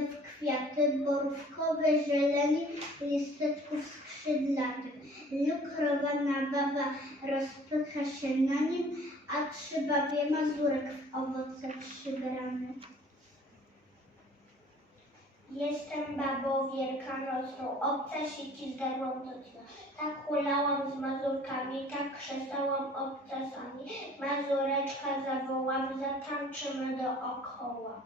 w kwiaty borówkowe, zieleni, listeczków skrzydlatych. Lukrowana baba rozpycha się na nim, a trzy babie mazurek w owoce przybrane. Jestem babą wielkanocną, obca sieci zdarłam do dnia. Tak hulałam z mazurkami, tak krzesałam obcasami. Mazureczka zawołam, zatańczymy dookoła.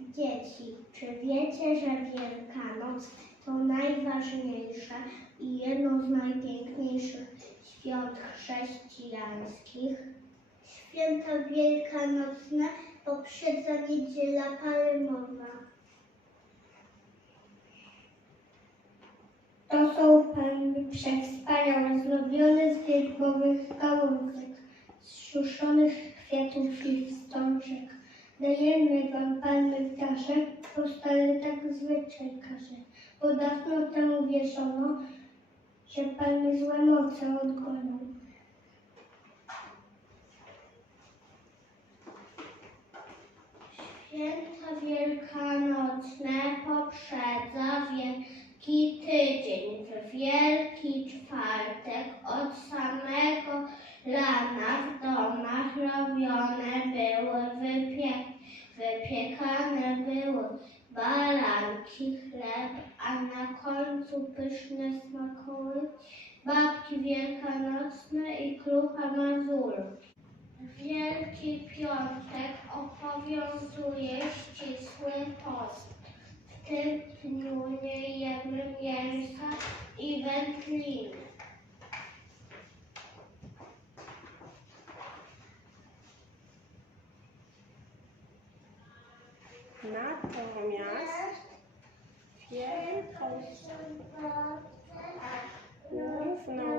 Dzieci, czy wiecie, że Wielkanoc to najważniejsze i jedno z najpiękniejszych świąt chrześcijańskich? Święto wielkanocne poprzedza niedziela palmowa. To są palmy przewspaniałe, zrobione z wierzbowych gałązek, z suszonych kwiatów i wstążek. Dajemy wam palmy w darze, bo stale tak zwyczaj każe. Bo dawno temu wierzono, że palmy złe moce odgonią. Święta a na końcu pyszne smakoły babki wielkanocne i krucha mazurki. Wielki Piątek obowiązuje ścisły post. W tym dniu nie jemy mięsa i wędliny. Natomiast Yes, no.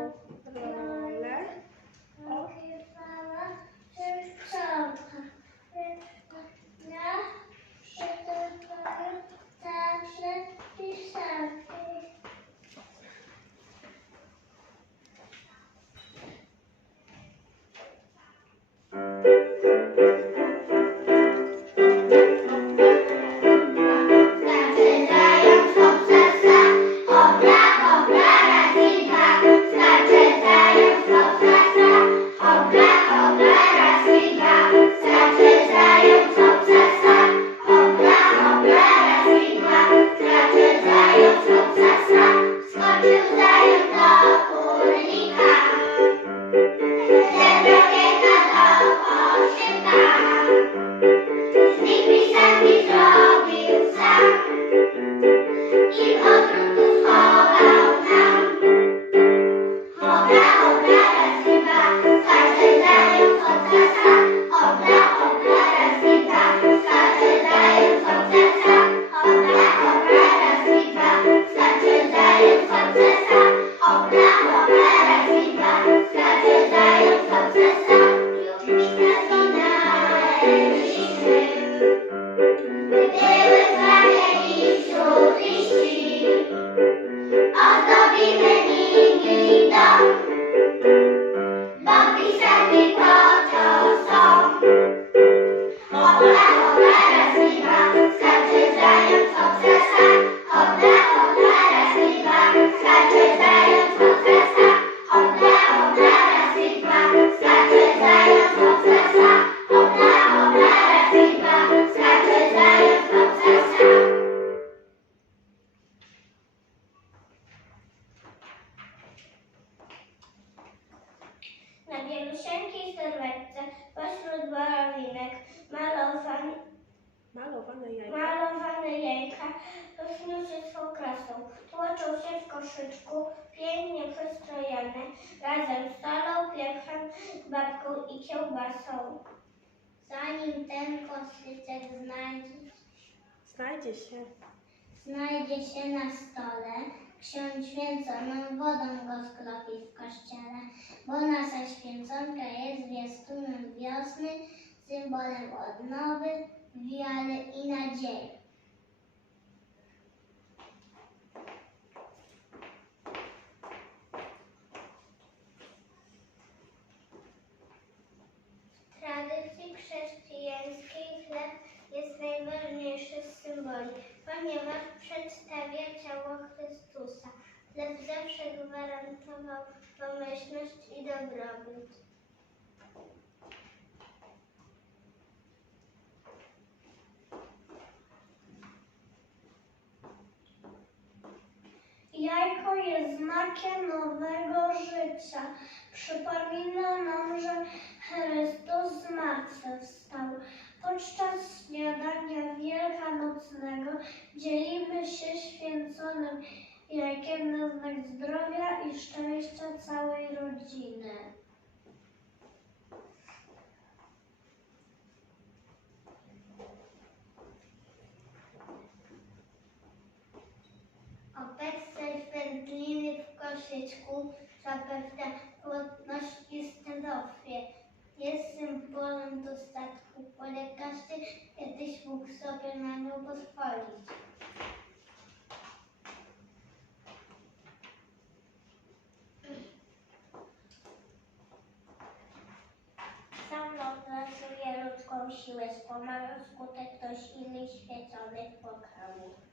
Koszyczku, pięknie przystrojone, razem z solą, pieprzem, babką i kiełbasą. Zanim ten kosyczek znajdzie, Znajdzie się. znajdzie się na stole, ksiądz święconą wodą go skropi w kościele, bo nasza święconka jest zwiastunem wiosny, symbolem odnowy, wiary i nadziei. Ponieważ przedstawia ciało Chrystusa. Chleb zawsze gwarantował pomyślność i dobrobyt. Jajko jest znakiem nowego życia. Przypomina nam, że Chrystus zmartwychwstał. Podczas śniadania wielkanocnego dzielimy się święconym jajkiem na znak zdrowia i szczęścia całej rodziny. Obecność wędliny w koszyczku zapewnia płodność i zdrowie. Jest symbolem dostatku, byle każdy kiedyś mógł sobie na nią pozwolić. Wspomaga skuteczność innych świeconych pokarmów. Słowo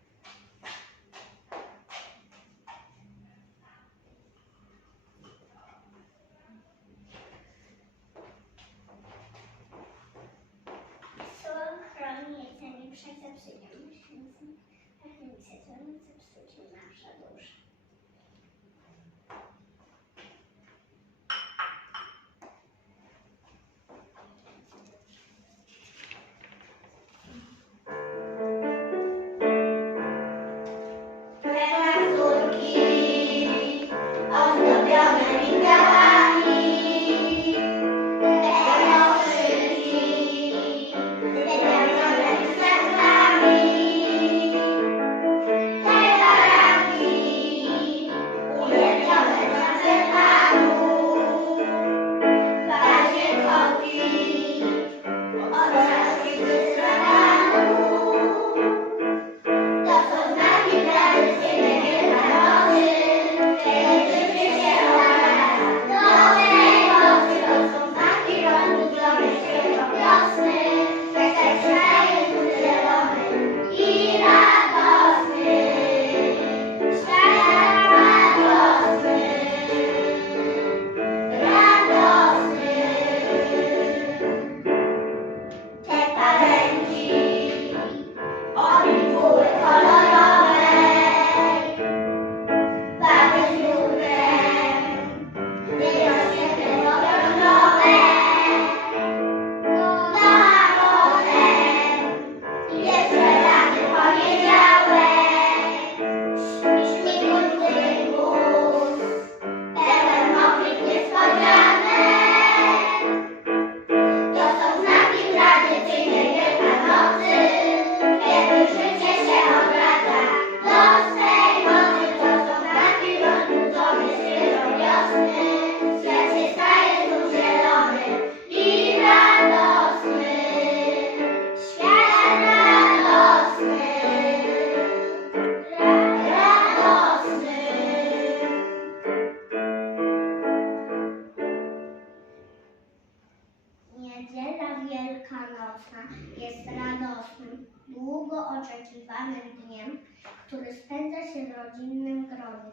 Wielkanocna jest radosnym, długo oczekiwanym dniem, który spędza się w rodzinnym gronie.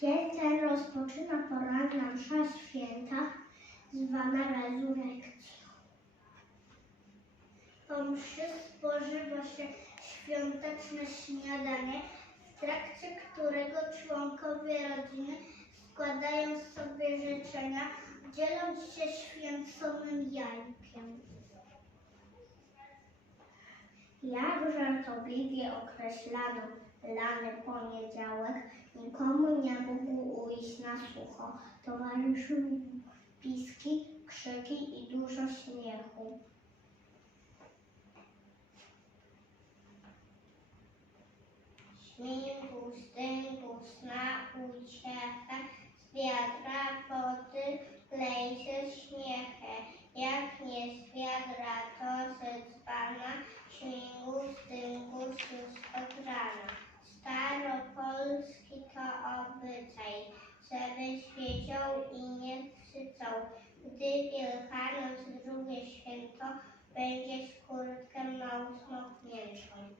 Dzień ten rozpoczyna poranna msza święta, zwana rezurekcją. Po mszy spożywa się świąteczne śniadanie, w trakcie którego członkowie rodziny składają sobie życzenia, dzieląc się święconym jajkiem. Jak żartobliwie określano lany poniedziałek, nikomu nie mógł ujść na sucho. Towarzyszyły piski, krzyki i dużo śmiechu. Śminku, stynku, sna, uciechę, z wiatra wody lej się. Jak nie z to z dzbana, księgów, dyngusów z ekrana. Staropolski to obyczaj, żeby świeciał i nie przycał. Gdy Wielkanoc, drugie święto, będzie z kurtkę małą smokniętą.